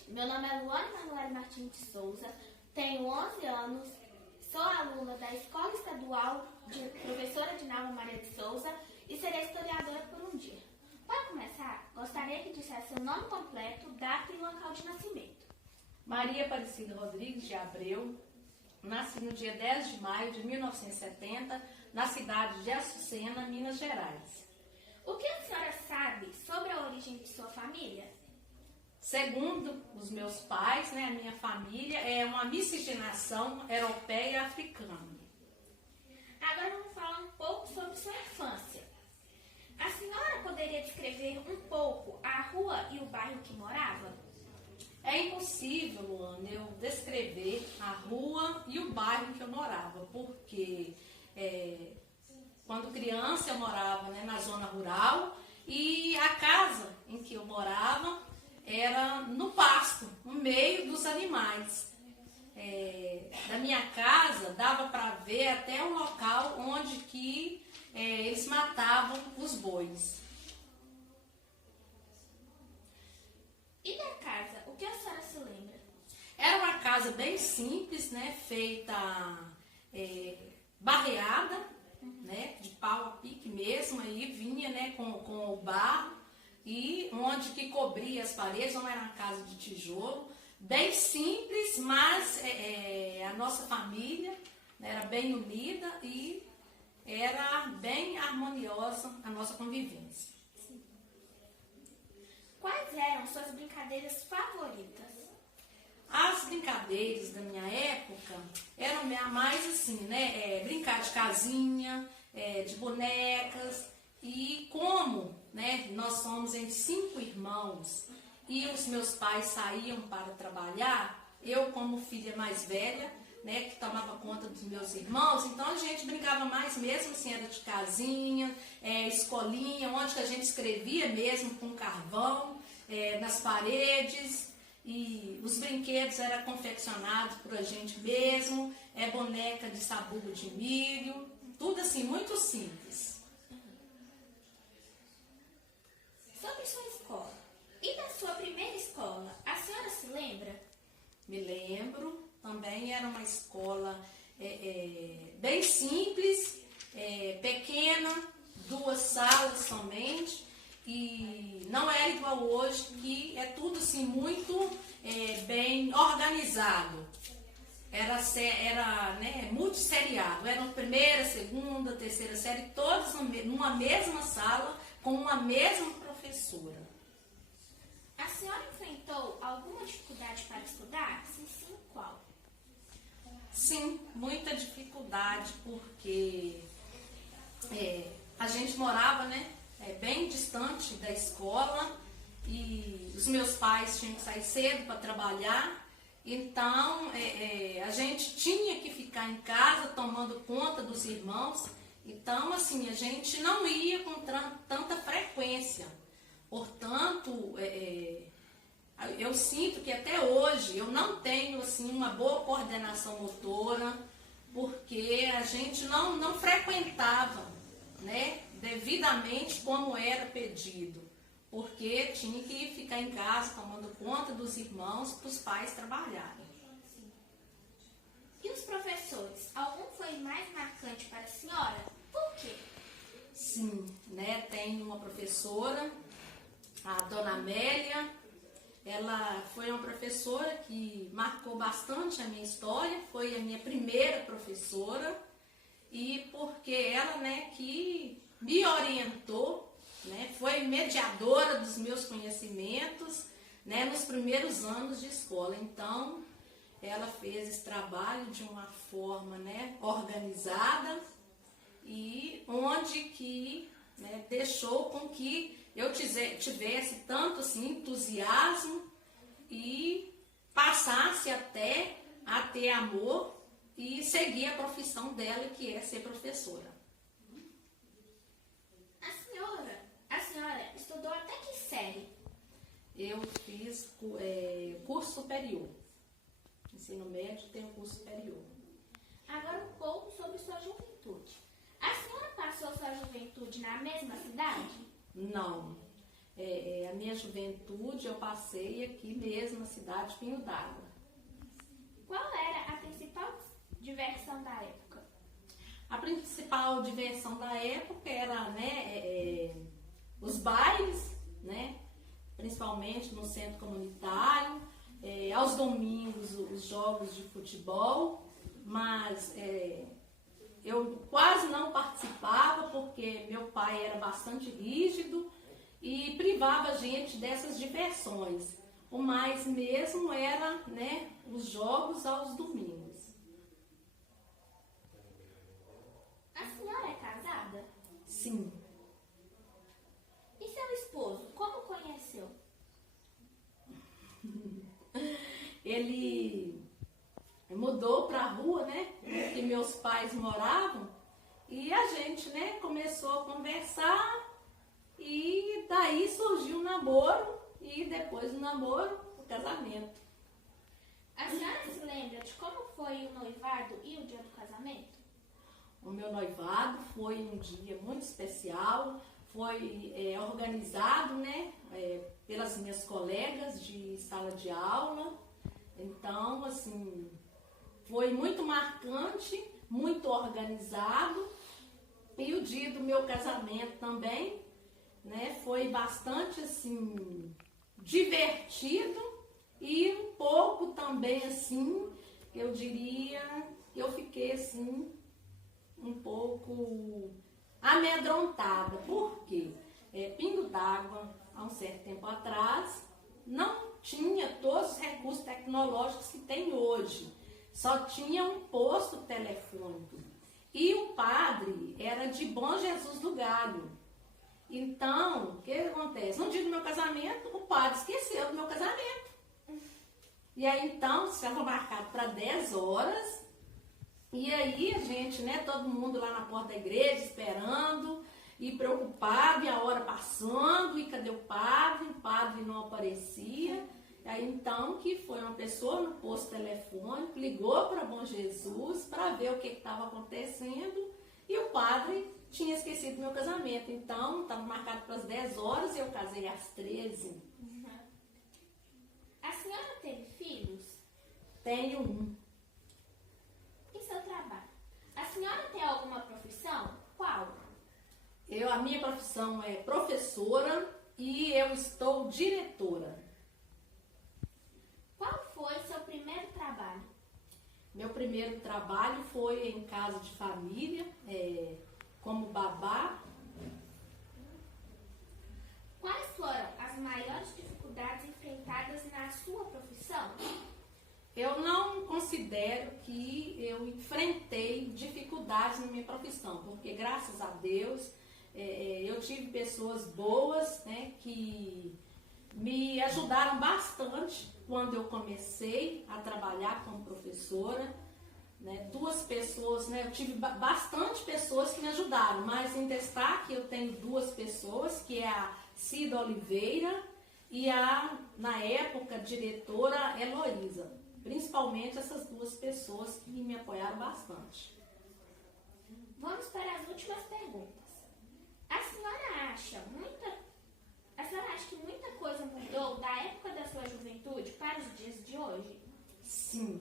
noite, meu nome é Luana Manuela Martins de Souza, tenho 11 anos, sou aluna da Escola Estadual de Professora Dinalva Maria de Souza e serei historiadora por um dia. Para começar, gostaria que dissesse seu nome completo, data e local de nascimento. Maria Aparecida Rodrigues de Abreu, nasci no dia 10 de maio de 1970, na cidade de Açucena, Minas Gerais. O que a senhora sabe sobre a origem de sua família? Segundo os meus pais, a minha família é uma miscigenação europeia e africana. Agora vamos falar um pouco sobre sua infância. A senhora poderia descrever um pouco a rua e o bairro que morava? É impossível, Luana, eu descrever a rua e o bairro que eu morava, porque quando criança eu morava na zona rural e a casa em que eu morava era no pasto, no meio dos animais. Da minha casa dava para ver até o local onde que eles matavam os bois. E da casa, o que a senhora se lembra? Era uma casa bem simples, feita barreada, de pau a pique mesmo, aí vinha com o barro, e onde que cobria as paredes, não era uma casa de tijolo, bem simples, mas a nossa família era bem unida e era bem harmoniosa a nossa convivência. Quais eram suas brincadeiras favoritas? As brincadeiras da minha época eram mais assim, brincar de casinha, de bonecas, e como nós somos em 5 irmãos e os meus pais saíam para trabalhar, eu como filha mais velha, que tomava conta dos meus irmãos, então a gente brincava mais mesmo assim, era de casinha, escolinha, onde que a gente escrevia mesmo com carvão, nas paredes, e os brinquedos eram confeccionados por a gente mesmo, boneca de sabugo de milho, tudo assim, muito simples. Sobre sua escola. E da sua primeira escola, a senhora se lembra? Me lembro, também era uma escola bem simples, pequena, 2 salas somente, e não era igual hoje, que é tudo assim muito bem organizado. Era multisseriado, eram primeira, segunda, terceira série, todos numa mesma sala, com uma mesma professora. A senhora enfrentou alguma dificuldade para estudar? Se sim, qual? Sim, muita dificuldade, porque a gente morava bem distante da escola e os meus pais tinham que sair cedo para trabalhar, então a gente tinha que ficar em casa tomando conta dos irmãos, então assim, a gente não ia com tanta frequência, portanto eu sinto que até hoje eu não tenho assim uma boa coordenação motora, porque a gente não frequentava, devidamente como era pedido, porque tinha que ficar em casa tomando conta dos irmãos para os pais trabalharem. E os professores? Algum foi mais marcante para a senhora? Por quê? Sim, tem uma professora, a dona Amélia. Ela foi uma professora que marcou bastante a minha história, foi a minha primeira professora, e porque ela que me orientou, foi mediadora dos meus conhecimentos nos primeiros anos de escola. Então, ela fez esse trabalho de uma forma organizada e onde que deixou com que eu tivesse tanto assim, entusiasmo e passasse até a ter amor e seguir a profissão dela, que é ser professora. A senhora estudou até que série? Eu fiz curso superior. Ensino médio tem um curso superior. Agora um pouco sobre sua juventude. A senhora passou sua juventude na mesma cidade? Não. a minha juventude eu passei aqui mesmo na cidade de Pinho d'Água. Qual era a principal diversão da época? A principal diversão da época era, né, os bailes, né, principalmente no centro comunitário, aos domingos os jogos de futebol, mas eu quase não participava porque meu pai era bastante rígido e privava a gente dessas diversões. O mais mesmo era, né, os jogos aos domingos. A senhora é casada? Sim. E seu esposo, como conheceu? Ele mudou para a rua, né, que meus pais moravam, e a gente, né, começou a conversar e daí surgiu o namoro e depois do namoro o casamento. A senhora se lembra de como foi o noivado e o dia do casamento? O meu noivado foi um dia muito especial, foi organizado, né, pelas minhas colegas de sala de aula. Então, assim, foi muito marcante, muito organizado. E o dia do meu casamento também, né, foi bastante, assim, divertido e um pouco também, assim, eu diria que eu fiquei, assim, um pouco amedrontada. Por quê? Pingo d'Água, há um certo tempo atrás, não tinha todos os recursos tecnológicos que tem hoje. Só tinha um posto telefônico. E o padre era de Bom Jesus do Galho. Então, o que acontece? No dia do meu casamento, o padre esqueceu do meu casamento. E aí, então, estava marcado para 10 horas. E aí, a gente, né, todo mundo lá na porta da igreja, esperando, e preocupado, e a hora passando, e cadê o padre? O padre não aparecia. Aí, então, que foi uma pessoa no posto telefônico, ligou para Bom Jesus para ver o que estava acontecendo, e o padre tinha esquecido meu casamento. Então, estava marcado para as 10 horas e eu casei às 13. A senhora teve filhos? Tenho um. E seu trabalho? A senhora tem alguma profissão? Qual? A minha profissão é professora e eu estou diretora. Qual foi seu primeiro trabalho? Meu primeiro trabalho foi em casa de família, como babá. Quais foram as maiores dificuldades enfrentadas na sua profissão? Eu não considero que eu enfrentei dificuldades na minha profissão, porque graças a Deus eu tive pessoas boas, né, que me ajudaram bastante quando eu comecei a trabalhar como professora. Né, 2 pessoas, né, eu tive bastante pessoas que me ajudaram, mas em destaque eu tenho 2 pessoas, que é a Cida Oliveira e na época, diretora Heloísa. Principalmente essas 2 pessoas que me apoiaram bastante. Vamos para as últimas perguntas. A senhora acha que muita coisa mudou da época da sua juventude para os dias de hoje? Sim.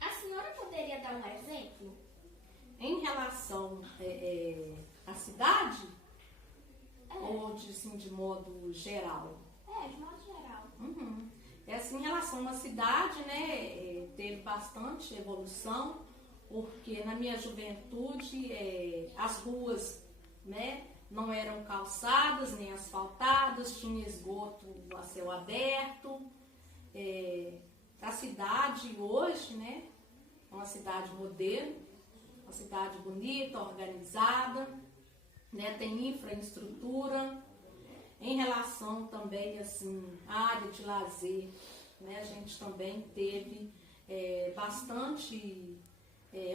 A senhora poderia dar um exemplo? Em relação à cidade? Ou de modo geral? De modo geral. Uhum. Assim, em relação à cidade, né, teve bastante evolução, porque na minha juventude as ruas, né, não eram calçadas nem asfaltadas, tinha esgoto a céu aberto. A cidade hoje, né, é uma cidade modelo, uma cidade bonita, organizada, né, tem infraestrutura. Em relação também, assim, à área de lazer, né, a gente também teve bastante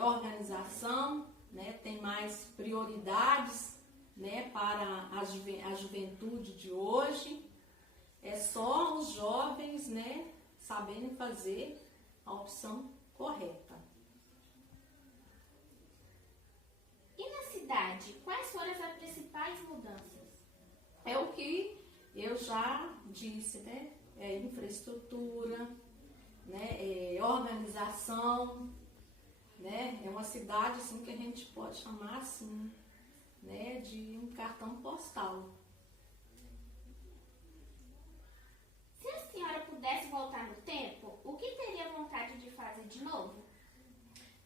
organização, né, tem mais prioridades, né, para a juventude de hoje. É só os jovens, né, saberem fazer a opção correta. E na cidade, quais foram as principais mudanças? já disse, né? Infraestrutura, né? Organização, né? É uma cidade assim que a gente pode chamar assim, né? De um cartão postal. Se a senhora pudesse voltar no tempo, o que teria vontade de fazer de novo?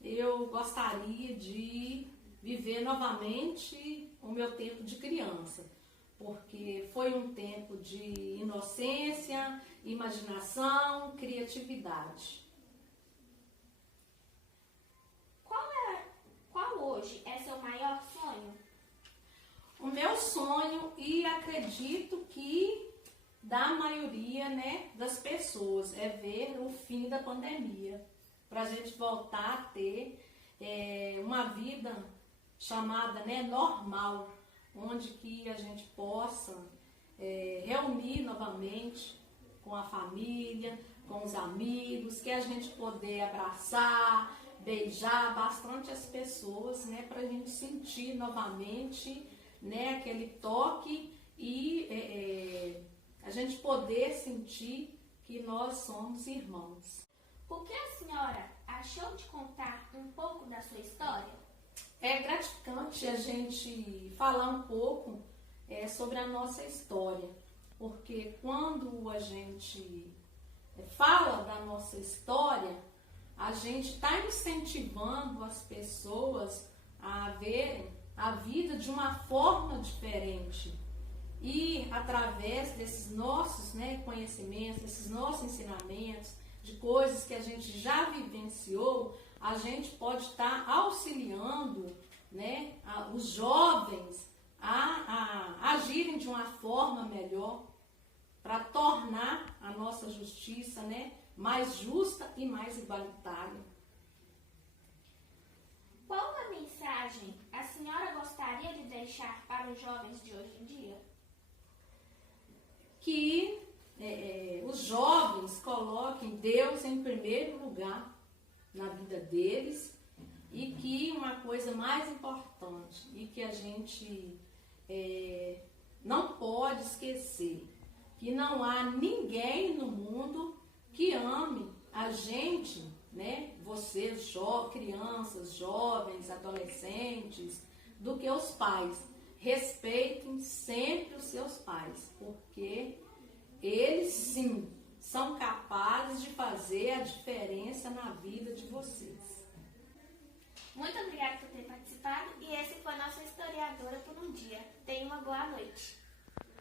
Eu gostaria de viver novamente o meu tempo de criança, porque foi um tempo de inocência, imaginação, criatividade. Qual hoje é seu maior sonho? O meu sonho, e acredito que da maioria, né, das pessoas, é ver o fim da pandemia, para a gente voltar a ter uma vida chamada, né, normal, onde que a gente possa reunir novamente com a família, com os amigos, que a gente poder abraçar, beijar bastante as pessoas, né, para a gente sentir novamente, né, aquele toque e a gente poder sentir que nós somos irmãos. O que a senhora achou de contar um pouco da sua história? É gratificante a gente falar um pouco sobre a nossa história, porque quando a gente fala da nossa história, a gente está incentivando as pessoas a verem a vida de uma forma diferente. E através desses nossos, né, conhecimentos, desses nossos ensinamentos, de coisas que a gente já vivenciou, a gente pode estar auxiliando, né, os jovens a agirem de uma forma melhor para tornar a nossa justiça, né, mais justa e mais igualitária. Qual a mensagem a senhora gostaria de deixar para os jovens de hoje em dia? Que os jovens coloquem Deus em primeiro lugar na vida deles, e que uma coisa mais importante e que a gente não pode esquecer, que não há ninguém no mundo que ame a gente, né, vocês, crianças, jovens, adolescentes, do que os pais. Respeitem sempre os seus pais, porque eles sim são capazes de fazer a diferença na vida de vocês. Muito obrigada por ter participado, e esse foi nossa historiadora por um dia. Tenha uma boa noite.